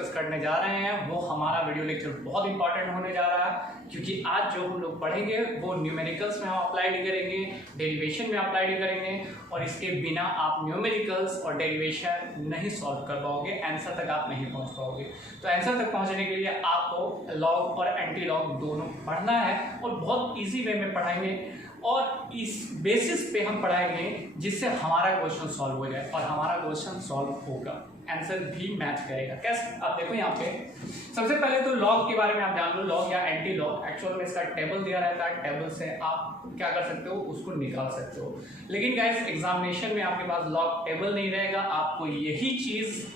Discuss करने जा रहे हैं वो हमारा वीडियो लेक्चर बहुत इंपॉर्टेंट होने जा रहा है, क्योंकि आज जो हम लोग पढ़ेंगे वो न्यूमेरिकल्स में हम अप्लाई नहीं करेंगे, डेरिवेशन में अप्लाई नहीं करेंगे, और इसके बिना आप न्यूमेरिकल्स और डेरिवेशन नहीं सॉल्व कर पाओगे, आंसर तक आप नहीं पहुंच पाओगे। तो आंसर तक पहुंचने के लिए आपको लॉग और एंटी लॉग दोनों पढ़ना है, और बहुत ईजी वे में पढ़ाएंगे, और इस बेसिस पे हम पढ़ाएंगे जिससे हमारा क्वेश्चन सॉल्व हो जाए, और हमारा क्वेश्चन सॉल्व होगा, आंसर भी मैच करेगा। कैसे? आप देखो यहाँ पे सबसे पहले तो लॉग के बारे में आप जान लो, लॉग या एंटी लॉग। एक्चुअल में इसका टेबल दिया रहता है, टेबल से आप क्या कर सकते हो, उसको निकाल सकते हो। लेकिन गाइस एग्जामिनेशन में आपके पास लॉग टेबल नहीं रहेगा, आपको यही चीज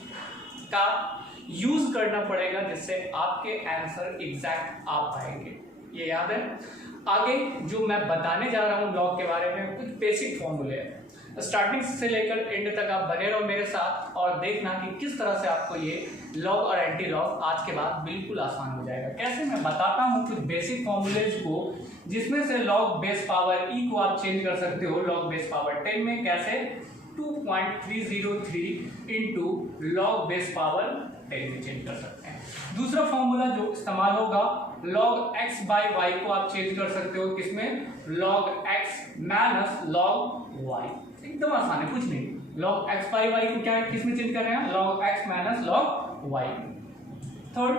का यूज करना पड़ेगा जिससे आपके आंसर एग्जैक्ट आ पाएंगे। ये याद है? आगे जो मैं बताने जा रहा हूँ लॉग के बारे में कुछ बेसिक फॉर्मूले हैं, स्टार्टिंग से लेकर एंड तक आप बने रहो मेरे साथ और देखना कि किस तरह से आपको ये लॉग और एंटी लॉग आज के बाद बिल्कुल आसान हो जाएगा। कैसे? मैं बताता हूँ कुछ बेसिक फॉर्मूलेज को, जिसमें से लॉग बेस पावर ई को आप चेंज कर सकते हो लॉग बेस पावर 10 में। कैसे? 2.303 इंटू लॉग बेस पावर 10 में चेंज कर सकते हैं। दूसरा फॉर्मूला जो इस्तेमाल होगा, log x बाई वाई को आप चेंज कर सकते हो किसमें? log x minus log y। एकदम आसान है, कुछ नहीं। log x बाई वाई को क्या किसमें चेंज कर रहे हैं? log x minus log y। Third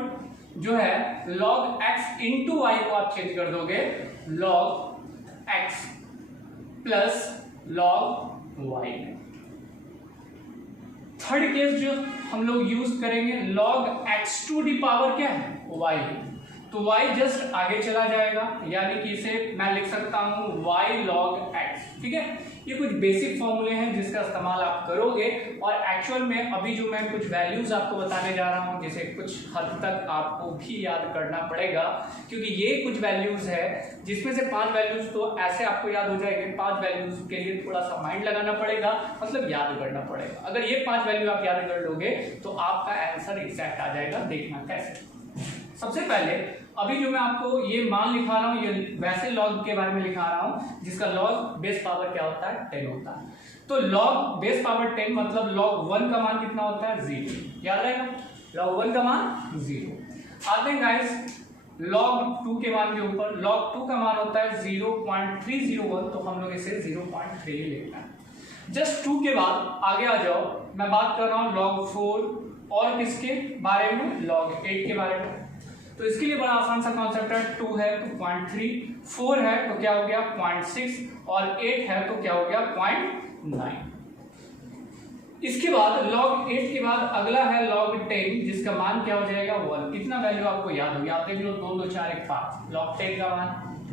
जो है log x इंटू वाई को आप चेंज कर दोगे log x plus log y। Third case जो हम लोग यूज करेंगे, log x to the power क्या है? y। तो y जस्ट आगे चला जाएगा, यानी कि इसे मैं लिख सकता हूं y log x। ठीक है, ये कुछ बेसिक फॉर्मूले हैं जिसका इस्तेमाल आप करोगे, और एक्चुअल में अभी जो मैं कुछ वैल्यूज आपको बताने जा रहा हूं जिसे कुछ हद तक आपको भी याद करना पड़ेगा, क्योंकि ये कुछ वैल्यूज है जिसमें से 5 वैल्यूज तो ऐसे आपको याद हो जाएंगे, 5 वैल्यूज के लिए थोड़ा सा माइंड लगाना पड़ेगा, मतलब याद करना पड़ेगा। अगर ये 5 वैल्यू आप याद कर लोगे तो आपका आंसर एग्जैक्ट आ जाएगा। देखना कैसे। सबसे पहले अभी जो मैं आपको ये मान लिखा रहा हूँ, ये वैसे लॉग के बारे में लिखा रहा हूँ जिसका लॉग बेस पावर क्या होता है? 10 होता है। तो लॉग बेस पावर 10 मतलब लॉग 1 का मान कितना होता है? 0। याद रहेगा, लॉग 1 का मान 0। आते हैं गाइस लॉग 2 के मान के ऊपर। लॉग 2 का मान होता है 0.301, तो हम लोग इसे 0.3 लिखना है। जस्ट 2 के बाद आगे आ जाओ, मैं बात कर रहा हूँ लॉग 4 और किसके बारे में? लॉग 8 के बारे में। तो इसके लिए बड़ा आसान सा कॉन्सेप्ट है, 2 है तो 0.3, 4 है तो क्या हो गया? 0.6, और 8 है तो क्या हो गया? 0.9। इसके बाद log 8 के बाद अगला है log 10, जिसका मान क्या हो जाएगा? 1। कितना वैल्यू आपको याद होगी? आप देख लो, 2 2 4 1 5। log 10 का मान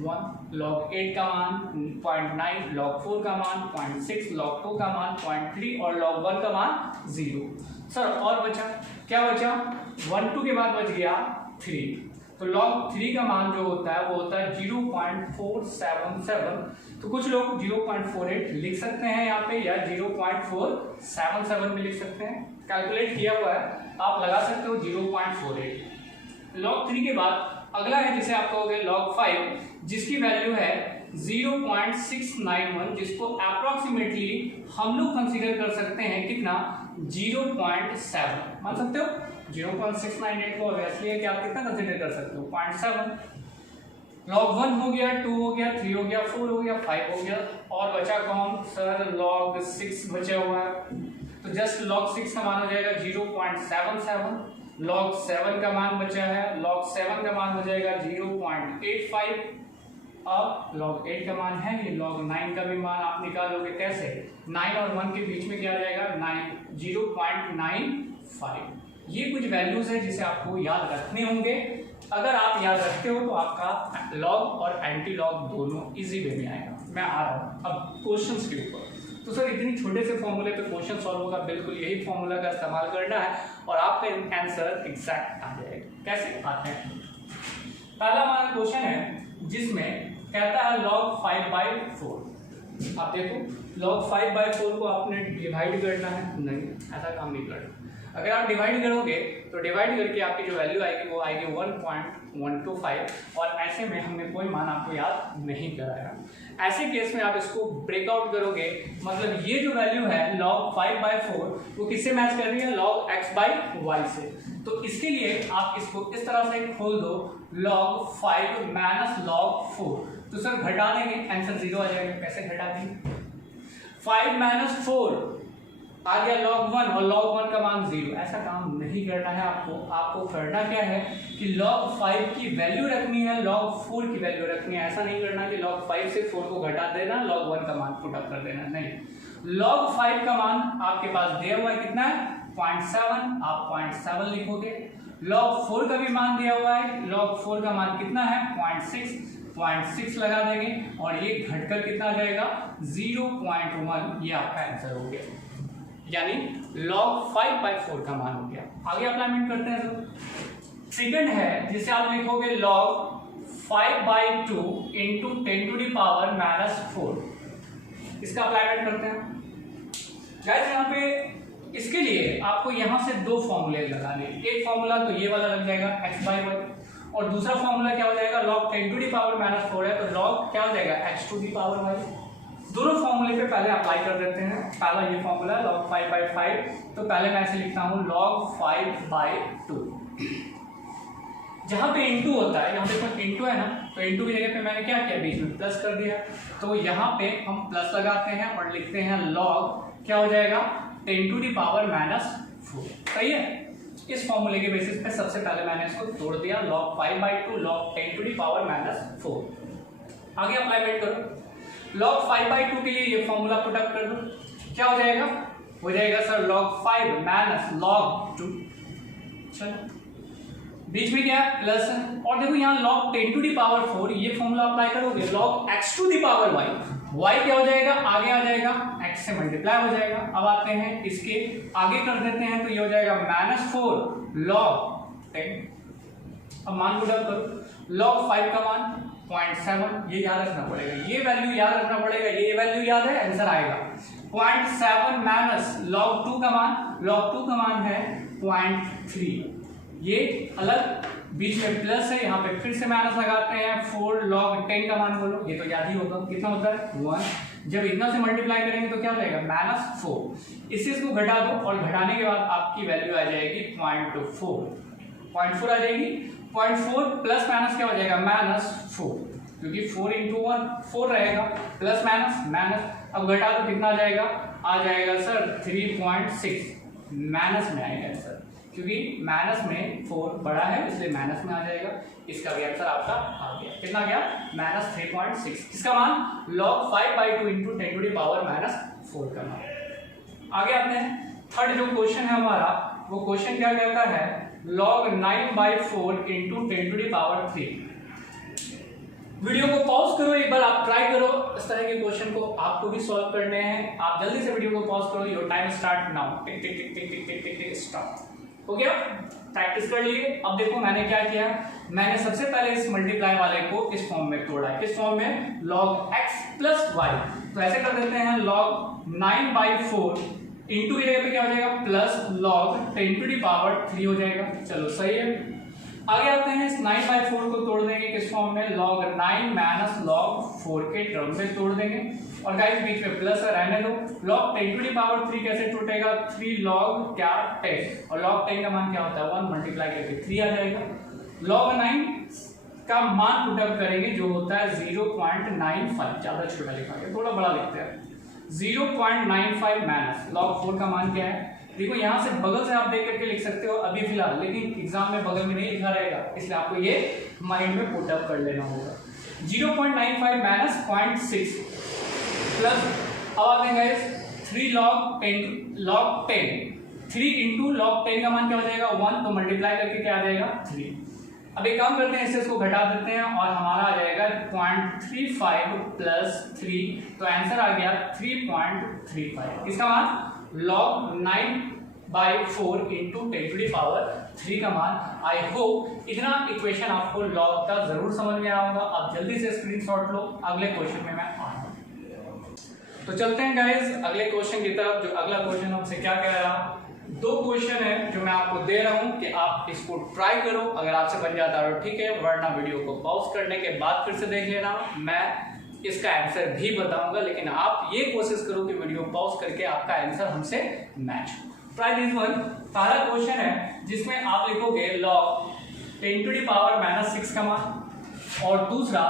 1, log 8 का मान 0.9, log 4 का मान 0.6, log 2 का मान 0.3 और log 1 का मान 0। सर और बचा क्या? बचा 1 2 के बाद बच गया 3। तो log 3 का मान जो होता है वो होता है 0.477। तो कुछ लोग 0.48 लिख सकते हैं यहाँ पे, या 0.477 में लिख सकते हैं, कैलकुलेट किया हुआ है, आप लगा सकते हो 0.48। log 3 के बाद अगला है जिसे आप कहोगे log 5, जिसकी वैल्यू है 0.691, जिसको अप्रोक्सीमेटली हम लोग कंसीडर कर सकते हैं कितना? 0.7 मान सकते हो। 0.698 को ऑब्वियसली है कि आप कितना कंसीडर कर सकते हो? 0.7। log 1 हो गया, 2 हो गया, 3 हो गया, 4 हो गया, 5 हो गया, और बचा कौन? सर log 6 बचा हुआ है। तो जस्ट log 6 का मान हो जाएगा 0.77। log 7 का मान बचा है, log 7 का मान हो जाएगा 0.85। अब log 8 का मान है ये, log 9 का भी मान आप निकालोगे। कैसे? 9 और 1 के बीच में क्या आ जाएगा? 0.95। ये कुछ वैल्यूज है जिसे आपको याद रखने होंगे। अगर आप याद रखते हो तो आपका लॉग और एंटी लॉग दोनों इजी वे में आएगा। मैं आ रहा हूँ अब क्वेश्चंस के ऊपर। तो सर इतनी छोटे से फॉर्मूले पे क्वेश्चन सॉल्व होगा, बिल्कुल यही फॉर्मूला का इस्तेमाल करना है और आपका आंसर एग्जैक्ट आ जाएगा। कैसे आते हैं? पहला हमारा क्वेश्चन है जिसमें कहता है log 5/4। आप देखो log 5/4 को आपने डिवाइड करना है, नहीं ऐसा काम नहीं करना। अगर आप डिवाइड करोगे तो डिवाइड करके आपकी जो वैल्यू आएगी वो आएगी 1.125 और ऐसे में हमने कोई मान आपको याद नहीं कराया। ऐसे केस में आप इसको ब्रेकआउट करोगे, मतलब ये जो वैल्यू है log 5/4 वो किससे मैच कर रही है, log x/y से। तो इसके लिए आप इसको इस तरह से खोल दो log 5 माइनस log 4, तो सर घटा देंगे आंसर 0 आ जाएगा। कैसे घटा देंगे, 5 माइनस 4 आ गया log 1 और log 1 का मान 0। ऐसा काम नहीं करना है आपको करना क्या है कि log 5 की वैल्यू रखनी है, log 4 की वैल्यू रखनी है। ऐसा नहीं करना कि log 5 से 4 को घटा देना, log 1 का मान पुट अप कर देना, नहीं। log 5 का मान आपके पास दिया हुआ है कितना है 0.7, आप 0.7 लिखोगे। log 4 का भी मान दिया हुआ है, log 4 का मान कितना है 0.6 लगा देंगे और ये घटकर कितना आ जाएगा 0.1, ये आपका आंसर हो गया, यानी log 5/4 का मान हो गया। आगे अप्लाइमेंट करते हैं। तो सेकंड है जिसे आप लिखोगे log 5/2 इंटू 10⁻⁻4। इसका अप्लाइमेंट करते हैं गाइस। यहाँ पे इसके लिए आपको यहाँ से दो फॉर्मूले लगाने हैं। एक फॉर्मूला तो ये वाला लग जाएगा x/y और दूसरा फॉर्मूला क्या हो जाएगा log 10⁻⁻4 है तो log क्या हो जाएगा x⁻y। दोनों फॉर्मूले पे पहले अप्लाई कर देते हैं। पहला ये फॉर्मूला log 5/5, तो पहले मैं ऐसे लिखता हूँ log 5/2। जहाँ पे इंटू होता है, यहाँ देखो इंटू है ना, तो इंटू की जगह पे मैंने क्या किया बीच में प्लस कर दिया, तो यहाँ पे हम प्लस लगाते हैं और लिखते हैं log क्या हो जाएगा 10⁻⁻4। सही है। इस फॉर्मूले के बेसिस पे सबसे पहले मैंने इसको तोड़ दिया log 5/2 log 10⁻⁻4। आगे अप्लाइमेंट करो। log 5/2 के लिए ये फॉर्मूला पुट अप कर दो, क्या हो जाएगा, हो जाएगा सर log 5 माइनस log 2। चलो बीच में क्या है प्लस है, और देखो यहाँ log 10⁻4 ये फॉर्मूला अप्लाई करोगे log x⁻y, y क्या हो जाएगा आगे आ जाएगा x से मल्टीप्लाई हो जाएगा। अब आते हैं इसके आगे कर देते हैं, तो ये हो जाएगा -4 log 10। अब मान पुट अप करो, log 5 का मान 0.7, ये याद रखना पड़ेगा, ये वैल्यू याद रखना पड़ेगा, ये वैल्यू याद है आंसर आएगा 0.7 माइनस log 2 का मान, log 2 का मान है 0.3, ये अलग बीच में प्लस है, यहाँ पे फिर से माइनस लगाते हैं 4 log 10 का मान बोलो, ये तो याद ही होगा कितना होता है 1। जब इतना से मल्टीप्लाई करेंगे तो क्या हो जाएगा -4, इससे इसको घटा दो और घटाने के बाद आपकी वैल्यू आ जाएगी 0.4 आ जाएगी। 0.4 प्लस माइनस क्या हो जाएगा -4, क्योंकि 4 × 1 4 रहेगा, प्लस माइनस माइनस। अब घटा दो कितना आ जाएगा सर 3.6, माइनस में आएगा सर, क्योंकि माइनस में 4 बड़ा है इसलिए माइनस में आ जाएगा। इसका भी आंसर आपका आ गया, कितना गया -3.6। इसका मान log 5/2 इंटू 10⁻⁻4 का मान। आगे आते हैं, थर्ड जो क्वेश्चन है हमारा, वो क्वेश्चन क्या कहता है log 9/4 इंटू 10⁻3। वीडियो को पॉज करो, एक बार आप ट्राई करो, इस तरह के क्वेश्चन को आपको भी सॉल्व करने हैं। आप जल्दी से वीडियो को पॉज करो, your time start now, tick tick tick tick tick tick tick tick stop. हो गया, प्रैक्टिस कर लिए। अब देखो मैंने क्या किया, मैंने सबसे पहले इस मल्टीप्लाई वाले को इस फॉर्म में तोड़ा, किस फॉर्म में log x + y। तो ऐसे कर देते हैं log 9/4 इंटू की जगह पे क्या हो जाएगा प्लस log 10⁻3 हो जाएगा। चलो सही है। आगे आते हैं, इस 9/4 को तोड़ देंगे किस फॉर्म में, log 9 माइनस log 4 के टर्म में तोड़ देंगे, और गाइस बीच में प्लस रहने दो। log 10⁻3 कैसे टूटेगा, 3 log क्या 10, और log 10 का मान क्या होता है 1 मल्टीप्लाई करके 3 आ जाएगा। log 9 का मान पुट अप करेंगे जो होता है 0.95, ज्यादा छोटा लिखा गया, थोड़ा बड़ा लिखते हैं 0.95 माइनस log 4 का मान क्या है। देखो यहाँ से बगल से आप देख करके लिख सकते हो अभी फिलहाल, लेकिन एग्जाम में बगल में नहीं लिखा रहेगा, इसलिए आपको ये माइंड में पुट अप कर लेना होगा। 0.95 माइनस 0.6 प्लस, अब आते हैं गाइस 3 log 10 3 इंटू log 10 का मान क्या हो जाएगा 1, तो मल्टीप्लाई करके क्या आ जाएगा 3। अब एक काम करते हैं, इससे इसको घटा देते हैं और हमारा आ जाएगा 0.35 प्लस 3, तो आंसर आ गया 3.35। इसका मान log 9/4 इंटू 10⁻3 का मान। आई होप इतना इक्वेशन आपको log का जरूर समझ में आया होगा। आप जल्दी से स्क्रीनशॉट लो, अगले क्वेश्चन में मैं आऊंगा। तो चलते हैं गाइस अगले क्वेश्चन की तरफ। जो अगला क्वेश्चन हमसे क्या कह रहा, दो क्वेश्चन है जो मैं आपको दे रहा हूं कि आप इसको ट्राई करो, अगर आपसे बन जाता है तो ठीक है, वरना वीडियो को पॉज करने के बाद फिर से देख लेना। मैं इसका आंसर भी बताऊंगा, लेकिन आप ये कोशिश करो कि वीडियो पॉज करके आपका आंसर हमसे मैच हो। Try this one. पहला क्वेश्चन है जिसमें आप लिखोगे log 10 to the power -6 का मान, और दूसरा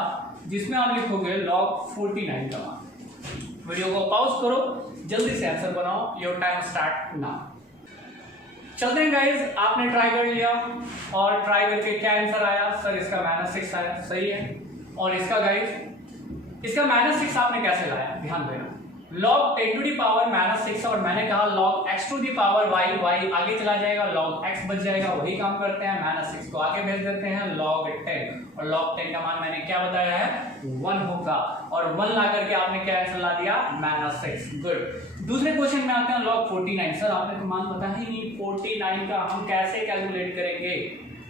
जिसमें आप लिखोगे log 49 का मान। वीडियो को पॉज करो, जल्दी से आंसर बनाओ। Your time start now. चलते हैं गाइज, आपने ट्राई कर लिया और ट्राई करके क्या आंसर आया? सर इसका -6 आया, सही है। और इसका गाइज, इसका -6 आपने कैसे लाया? ध्यान देना, log 10 to the power -6 और मैंने कहा log x to the power y आगे चला जाएगा, log x बच जाएगा। वही काम करते हैं, -6 को आगे भेज देते हैं, log 10, और log 10 का मान मैंने क्या बताया है? 1 होगा, और 1 ला करके आपने क्या आंसर ला दिया? -6। गुड। दूसरे क्वेश्चन में आते हैं log 49। सर आपने तो मान पता ही नहीं, 49 का हम कैसे कैलकुलेट करेंगे?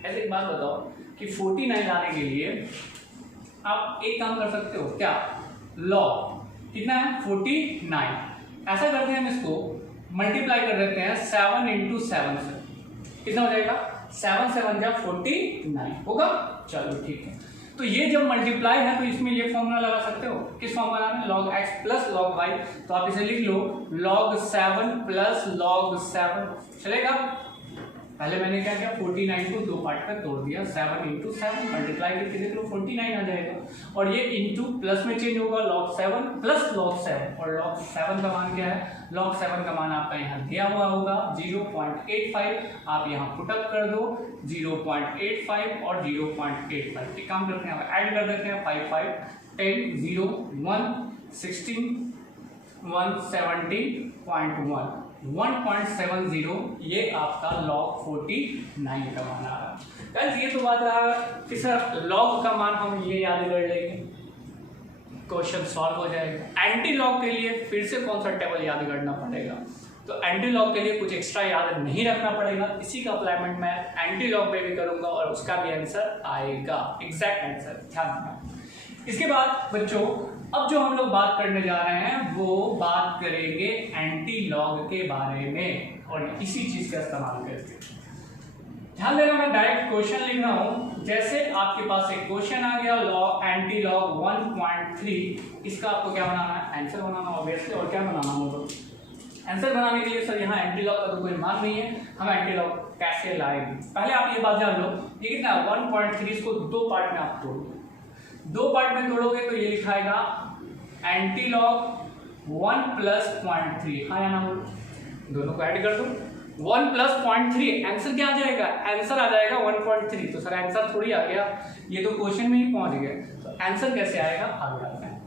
ऐसे एक बात बताओ कि 49 लाने के लिए आप एक काम कर सकते हो क्या? log कितना है? 49। ऐसा करते हैं, हम इसको मल्टीप्लाई कर देते हैं 7 × 7 से। कितना हो जाएगा? 7 7 जा 49 होगा। चलो ठीक है, तो ये जब मल्टीप्लाई है तो इसमें ये फॉर्मूला लगा सकते हो। किस फॉर्मूला में? log x plus log y। तो आप इसे लिख लो log 7 प्लस log 7, चलेगा? पहले मैंने क्या किया? 49 को दो पार्ट में तोड़ दिया, 7 × 7 मल्टीप्लाई करके देख लो 49 आ जाएगा, और ये इंटू प्लस में चेंज होगा, log 7 प्लस log 7। और log 7 का मान क्या है? log 7 का मान आपका यहाँ दिया हुआ होगा 0.85। आप यहाँ पुटअप कर दो 0.85 और 0.85। एक काम करते हैं, आप ऐड कर देते हैं 5 5 10 0 1 16 170.1 1.70। ये आपका log 49 का मान आ रहा है। गाइस ये तो बात रहा कि सर log का मान हम ये याद कर लेंगे, क्वेश्चन सॉल्व हो जाएगा। एंटी लॉग के लिए फिर से कौन सा टेबल याद करना पड़ेगा? तो एंटी लॉग के लिए कुछ एक्स्ट्रा याद नहीं रखना पड़ेगा, इसी का अप्लाइमेंट मैं एंटी लॉग पे भी करूंगा और उसका भी आंसर आएगा, एग्जैक्ट आंसर। ध्यान रखना। इसके बाद बच्चों, अब जो हम लोग बात करने जा रहे हैं वो बात करेंगे एंटी लॉग के बारे में, और इसी चीज का इस्तेमाल करके। ध्यान देना, मैं डायरेक्ट क्वेश्चन लिख रहा हूं। जैसे आपके पास एक क्वेश्चन आ गया लॉग एंटी लॉग 1.3, इसका आपको क्या बनाना है? आंसर बनाना ऑब्वियसली। और क्या बनाना होगा? आंसर बनाने के लिए सर यहाँ एंटी लॉग का तो कोई मान नहीं है, हम एंटी लॉग कैसे लाएंगे? पहले आप ये बात जान लो, ये कितना 1.3, इसको दो पार्ट में आप तोड़ो। दो पार्ट में तोड़ोगे तो ये लिखाएगा एंटी लॉग 1 प्लस 0.3। हाँ या ना बोलो? दोनों को ऐड कर दो, 1 प्लस 0.3, आंसर क्या आ जाएगा? आंसर आ जाएगा 1.3। तो सर आंसर थोड़ी आ गया, ये तो क्वेश्चन में ही पहुंच गए, तो आंसर कैसे आएगा? आगे आता है।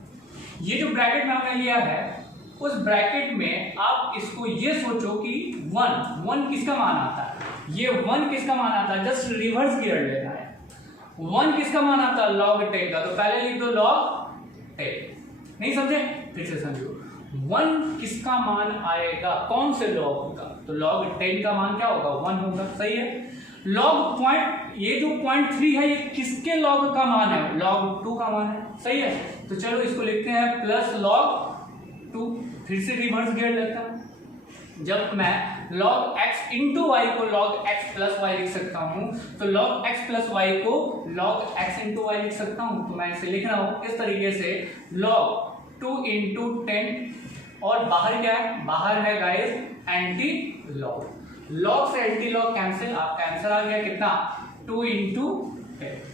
ये जो ब्रैकेट में आपने लिया है, उस ब्रैकेट में आप इसको ये सोचो कि 1 किसका मान आता है? ये 1 किसका मान आता है? जस्ट रिवर्स गियर लेना है। 1 किसका मान आता है? log 10 का। तो पहले लिख दो log 10। नहीं समझे? फिर से समझो, 1 किसका मान आएगा? कौन से log का? तो log 10 का मान क्या होगा? 1 होगा, सही है। log ये जो 0.3 है, ये किसके log का मान है? log 2 का मान है, सही है। तो चलो इसको लिखते हैं प्लस log 2। फिर से रिवर्स गियर लेता हूं। जब मैं log x इंटू वाई को log x प्लस वाई लिख सकता हूं, तो log x प्लस वाई को log x इंटू वाई लिख सकता हूं। तो मैं इसे लिख रहा हूं इस तरीके से, log 2 इंटू 10, और बाहर क्या है? बाहर है गाइस एंटी लॉग। लॉग से एंटी लॉग कैंसिल, आपका आंसर आ गया कितना? 2 इंटू 10।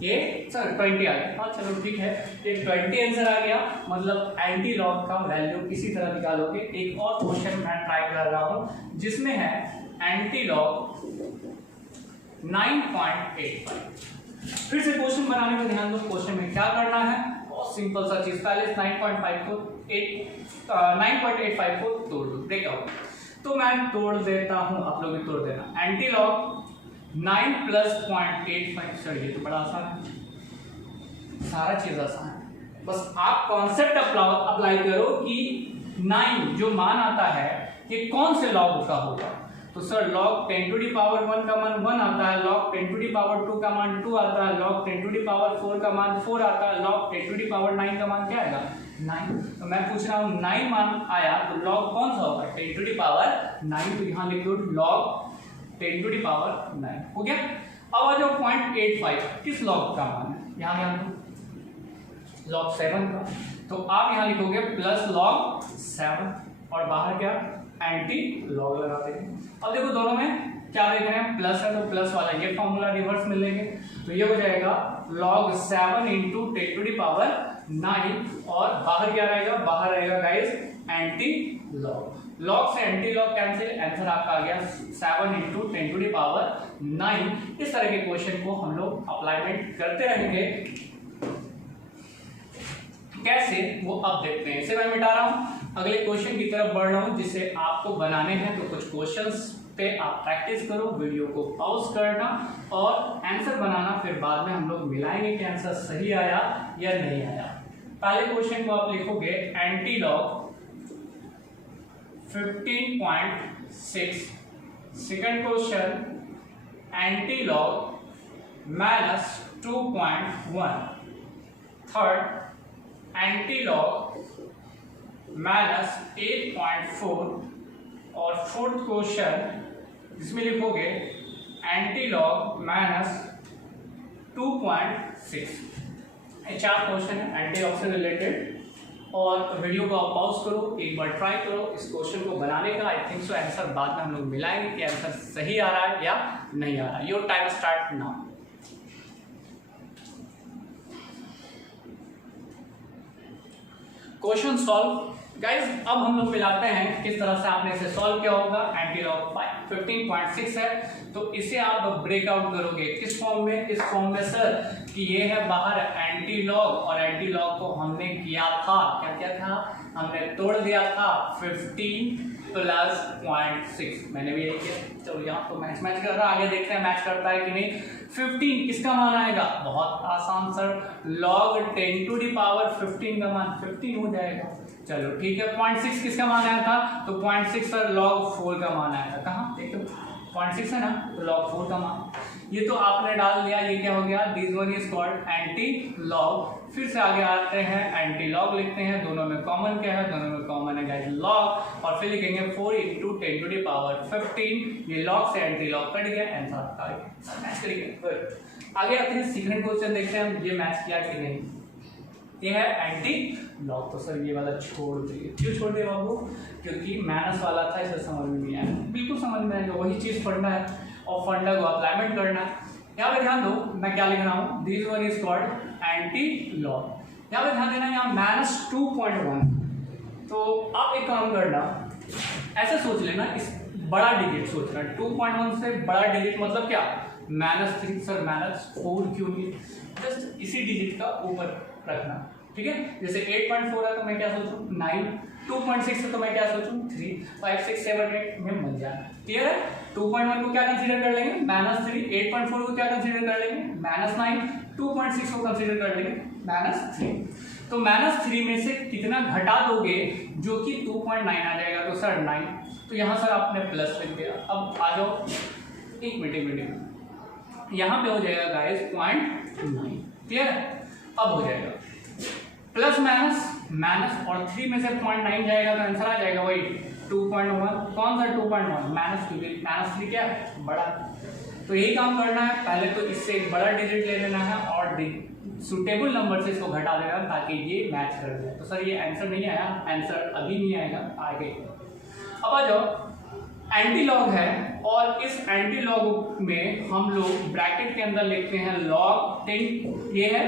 ये सर 20 आ गया। हाँ चलो ठीक है, ये 20 आंसर आ गया, मतलब एंटी लॉग का वैल्यू इसी तरह निकालोगे। एक और क्वेश्चन मैं ट्राई कर रहा हूं जिसमें है एंटी लॉग 9.85। फिर से क्वेश्चन बनाने में ध्यान दो, क्वेश्चन में क्या करना है? बहुत सिंपल सा चीज, पहले 9.85 को तोड़ दो, ब्रेकआउट। तो मैं तोड़ देता हूं, आप लोग भी तोड़ देना। Anti log 9 plus 0.85। सर ये तो बड़ा आसान है, सारा चीज आसान है, बस आप कॉन्सेप्ट अप्लाई करो कि 9 जो मान आता है ये कौन से लॉग का होगा। तो sir log 10 to the power 1 का मान 1 आता है, log 10 to the power 2 का मान 2 आता है, log 10 to the power 4 का मान 4 आता है, log 10 to the power 9 का मान क्या आएगा? 9। तो मैं पूछ रहा हूँ 9 मान आया तो लॉग कौन सा होगा 10 टू द पावर 9। तो यहाँ लिख दो लॉग 10 टू द पावर 9 हो गया। अब आ जाओ 0.85 किस लॉग का मान है, यहाँ ध्यान दो लॉग 7 का। तो आप यहाँ लिखोगे प्लस लॉग 7 और बाहर क्या एंटी लॉग लगा देंगे। अब देखो दोनों में क्या देख रहे हैं प्लस है तो प्लस वाला ये फॉर्मूला रिवर्स मिलेंगे तो ये हो जाएगा log 7 into 10 to the power 9 और बाहर क्या रहेगा, बाहर रहेगा गाइस एंटी लॉग। लॉग से एंटी लॉग कैंसिल, आंसर आपका आ गया 7 इंटू 10 टू द पावर 9। इस तरह के क्वेश्चन को हम लोग अप्लाईमेंट करते रहेंगे। कैसे वो अब देखते हैं। इसे मैं मिटा रहा हूं, अगले क्वेश्चन की तरफ बढ़ रहा हूं जिसे आपको बनाने हैं। तो कुछ क्वेश्चंस पे आप प्रैक्टिस करो, वीडियो को पॉज करना और आंसर बनाना, फिर बाद में हम लोग मिलाएंगे कि आंसर सही आया या नहीं आया। पहले क्वेश्चन को आप लिखोगे anti log 15.6, second question anti log minus 2.1, third anti log minus 8.4 और फोर्थ क्वेश्चन जिसमें लिखोगे एंटी लॉग माइनस 2.6। ये 4 क्वेश्चन है एंटी लॉग से रिलेटेड। और वीडियो को आप पॉज करो, एक बार ट्राई करो इस क्वेश्चन को बनाने का। आई थिंक सो आंसर बाद में हम लोग मिलाएंगे कि आंसर सही आ रहा है या नहीं आ रहा है। Your time start now. Question solve guys. अब हम लोग मिलाते हैं किस तरह से आपने इसे सॉल्व किया होगा। एंटी लॉग 15.6 है तो इसे आप ब्रेकआउट करोगे किस फॉर्म में, इस फॉर्म में सर कि ये है बाहर एंटी लॉग और एंटी लॉग को हमने किया था, क्या किया था, हमने तोड़ दिया था 15 प्लस 0.6। मैंने भी यही किया। चलो यहाँ तो मैच कर रहा है, आगे देखते हैं मैच करता है कि नहीं। 15 किसका मान आएगा, बहुत आसान sir, log 10 to the power 15 का मान 15 हो जाएगा। चलो ठीक है। 0.6 किसका मान आया था, तो 0.6 सर log 4 का मान आया था। कहाँ देखो 0.6 है ना, तो log 4 का मान ये तो आपने डाल दिया। ये क्या हो गया, this one is called anti log. फिर से आगे आते हैं एंटी लॉग लिखते हैं। दोनों में कॉमन क्या है, दोनों में कॉमन है गाइस लॉग। और फिर लिखेंगे 4 इंटू 10 टू द पावर 15। ये लॉग से एंटी लॉग कट गया, आंसर आपका आ गया। मैच करेंगे। गुड। आगे आते हैं सेकंड क्वेश्चन देखते हैं हम ये मैच किया कि नहीं। ये है एंटी लॉग। तो सर ये वाला छोड़ दिए। क्यों छोड़ दिए बाबू, क्योंकि माइनस वाला था, इसे समझ में नहीं आया। बिल्कुल समझ में आएगा, वही चीज पढ़ना है और फंडा को अप्लाईमेंट करना है। यहाँ पे ध्यान दो मैं क्या लिख रहा हूँ, this one is called anti log. यहाँ पे ध्यान देना, यहाँ माइनस 2.1। तो आप एक काम करना, ऐसे सोच लेना, इस बड़ा डिजिट सोचना। 2.1 से बड़ा डिजिट मतलब क्या, -3। सर -4 क्यों नहीं, जस्ट इसी डिजिट का ऊपर रखना, ठीक है। जैसे 8.4 है तो मैं क्या सोचूं 9, 2.6 है तो मैं क्या सोचूं 3, 5, 6, 7, 8 में बन जाना। क्लियर है। 2.1 को क्या कंसीडर कर लेंगे -3, 8.4 को क्या कंसीडर कर लेंगे -9, 2.6 को कंसीडर कर लेंगे -3। तो -3 में से कितना घटा दोगे जो कि 2.9 आ जाएगा, तो सर 9। तो यहाँ सर आपने प्लस लिख दिया। अब आ जाओ, एक मिनट, यहाँ पे हो जाएगा गाइस 0.9। क्लियर है। अब हो जाएगा प्लस माइनस और 3 में से 0.9 जाएगा तो आंसर आ जाएगा वही 2.1। कौन सा 2.1, -3 क्या है, बड़ा। तो यही काम करना है, पहले तो इससे एक बड़ा डिजिट ले लेना है और सुटेबल नंबर से इसको घटा देना ताकि ये मैच कर जाए। तो सर ये आंसर नहीं आया, आंसर अभी नहीं आएगा, आगे। अब आ जाओ, एंटी लॉग है और इस एंटी लॉग में हम लोग ब्रैकेट के अंदर लिखते हैं log 10, ये है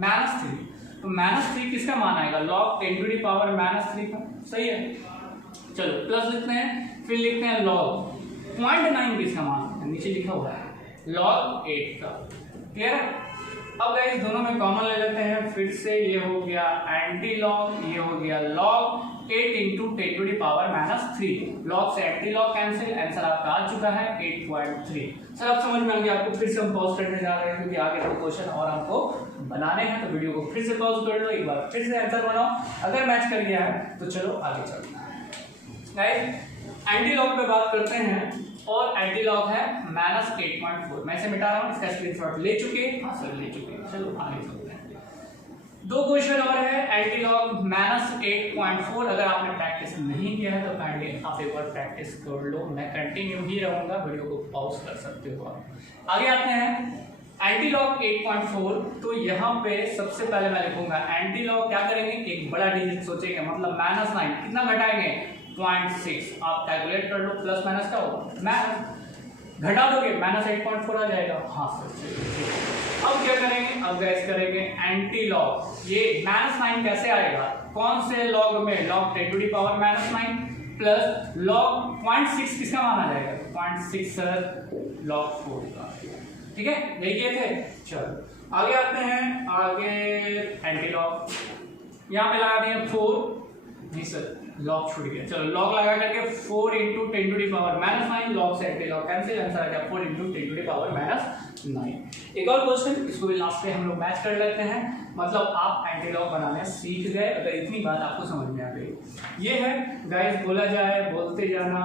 -3। तो -3 किसका मान आएगा, log 10 टू द पावर -3 का, सही है। चलो प्लस लिखते हैं, फिर लिखते हैं log 0.9 किसका मान, नीचे लिखा हुआ है log 8 का। क्लियर है। अब गाइस दोनों में कॉमन ले लेते हैं, फिर से ये हो गया एंटी लॉग, ये हो गया log 8 into 10 to the power -3। Log से एंटी लॉग कैंसिल, आंसर आपका आ चुका है 8.3। सर आप समझ में आ गया आपको। फिर से हम पॉज करने जा रहे हैं क्योंकि आगे दो क्वेश्चन और हमको बनाने हैं। तो वीडियो को फिर से पॉज कर लो, एक बार फिर से आंसर बनाओ। अगर मैच कर गया है तो चलो आगे चलते हैं। गाइस एंटी लॉग पे बात करते हैं और एंटी लॉग है -8.4। मैं इसे मिटा रहा हूँ, इसका स्क्रीनशॉट ले चुके, हाँ सर ले चुके। चलो आगे चलते हैं। दो क्वेश्चन और है एंटीलॉग -8.4। अगर आपने प्रैक्टिस नहीं किया है तो काइंडली आप एक बार प्रैक्टिस कर लो। मैं कंटिन्यू ही रहूंगा, वीडियो को पॉज कर सकते हो आप। आगे आते हैं एंटीलॉग 8.4। तो यहाँ पे सबसे पहले मैं लिखूंगा एंटीलॉग क्या करेंगे, एक बड़ा डिजिट सोचेंगे, मतलब -9 कितना घटाएंगे 0.6। आप कैलकुलेट कर लो, प्लस माइनस क्या होगा, माइनस घटा दोगे -8.4 आ जाएगा। हाँ सर। अब क्या करेंगे, अब गैस करेंगे एंटीलॉग। ये -9 कैसे आएगा, कौन से लॉग में, लॉग 10⁻⁻9 प्लस लॉग 0.6 किसका माना जाएगा, 0.6 सर लॉग 4 का। ठीक है, यही किए थे। चलो आगे आते हैं, आगे एंटीलॉग यहाँ पे लगा दिए 4, नहीं सर लॉग छूट गया। चलो लॉग लगा करके 4 × 10⁻⁻9 लॉग से एंटीलॉग कैंसिल, आंसर आ गया 4 × 10⁻⁹9। एक और क्वेश्चन, इसको भी लास्ट पे हम लोग मैच कर लेते हैं। मतलब आप एंटीलॉग बनाने सीख गए अगर इतनी बात आपको समझ में आ गई। ये है गाइस, बोला जाए बोलते जाना,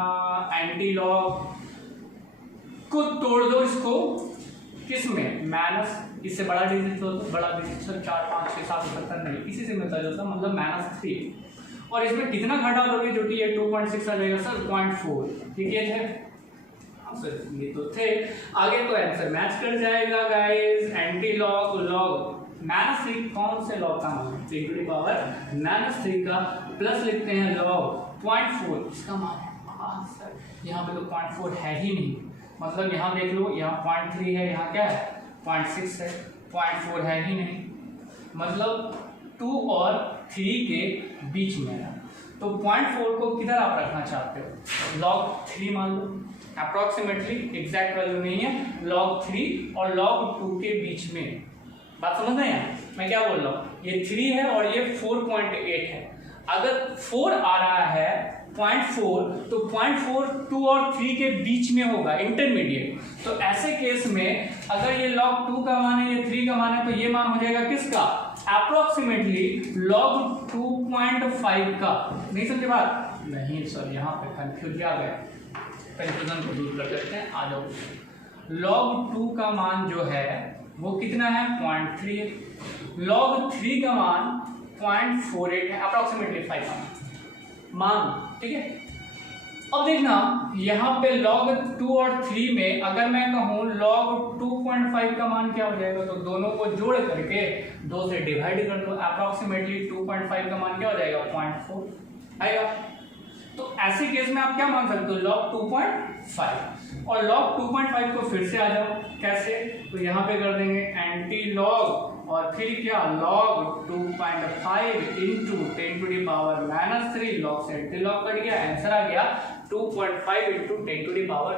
एंटीलॉग को तोड़ दो इसको किस में, माइनस, इससे बड़ा डिजिट हो तो बड़ा डिजिट सर 4 5 6 7 77 नहीं, इसी से मिलता जुलता, मतलब -3। और इसमें कितना घटा दोगे जो कि ये 2.6 आ जाएगा सर 0.4। ठीक है थे सर, ये तो थे। आगे तो आंसर मैच कर जाएगा गाइस। एंटीलॉग लॉग -3 कौन से लॉग का मान है, 10⁻³ का, प्लस लिखते हैं लॉग 0.4 इसका मान है। सर यहाँ पे तो 0.4 है ही नहीं, मतलब यहाँ देख लो, यहाँ 0.3 है, यहाँ क्या है 0.6 है, 0.4 है ही नहीं, मतलब 2 और 3 के बीच में है। तो 0.4 को किधर आप रखना चाहते हो, log 3 मान लो, अप्रोक्सीमेटली एग्जैक्ट वैल्यू नहीं है, log 3 और log 2 के बीच में। बात समझ रहे हैं मैं क्या बोल रहा हूँ, ये 3 है और ये 4.8 है। अगर 4 आ रहा है 0.4 तो 0.4 2 और 3 के बीच में होगा, इंटरमीडिएट। तो ऐसे केस में अगर ये log 2 का मान है, ये 3 का मान है, तो ये मान हो जाएगा किसका, अप्रोक्सीमेटली log 2.5 का। नहीं समझे बात, नहीं सर यहाँ पे कंफ्यूज आ गया, कंफ्यूजन को दूर कर देते हैं, आ जाओ। log 2 का मान जो है वो कितना है 0.3, log 3 का मान 0.48 है, अप्रोक्सीमेटली 5 का मान। ठीक है, अब देखना यहाँ पे log 2 और 3 में अगर मैं कहूँ log 2.5 का मान क्या हो जाएगा, तो दोनों को जोड़ करके 2 से डिवाइड कर दो, अप्रोक्सीमेटली 2.5 का मान क्या हो जाएगा 0.4 आएगा। तो ऐसे केस में आप क्या मान सकते हो, log 2.5। और log 2.5 को फिर से आ जाओ, कैसे, तो यहाँ पे कर देंगे एंटी लॉग और फिर क्या log 2.5 × 10⁻⁻3 लॉग से एंटी लॉग कट गया, आंसर आ गया 2.5 ×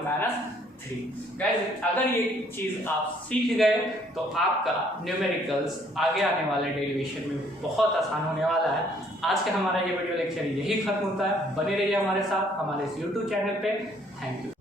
10⁻3। गाइस अगर ये चीज आप सीख गए तो आपका न्यूमेरिकल्स आगे आने वाले डेरिवेशन में बहुत आसान होने वाला है। आज का हमारा ये वीडियो लेक्चर यही खत्म होता है। बने रहिए हमारे साथ हमारे इस YouTube चैनल पे। Thank you.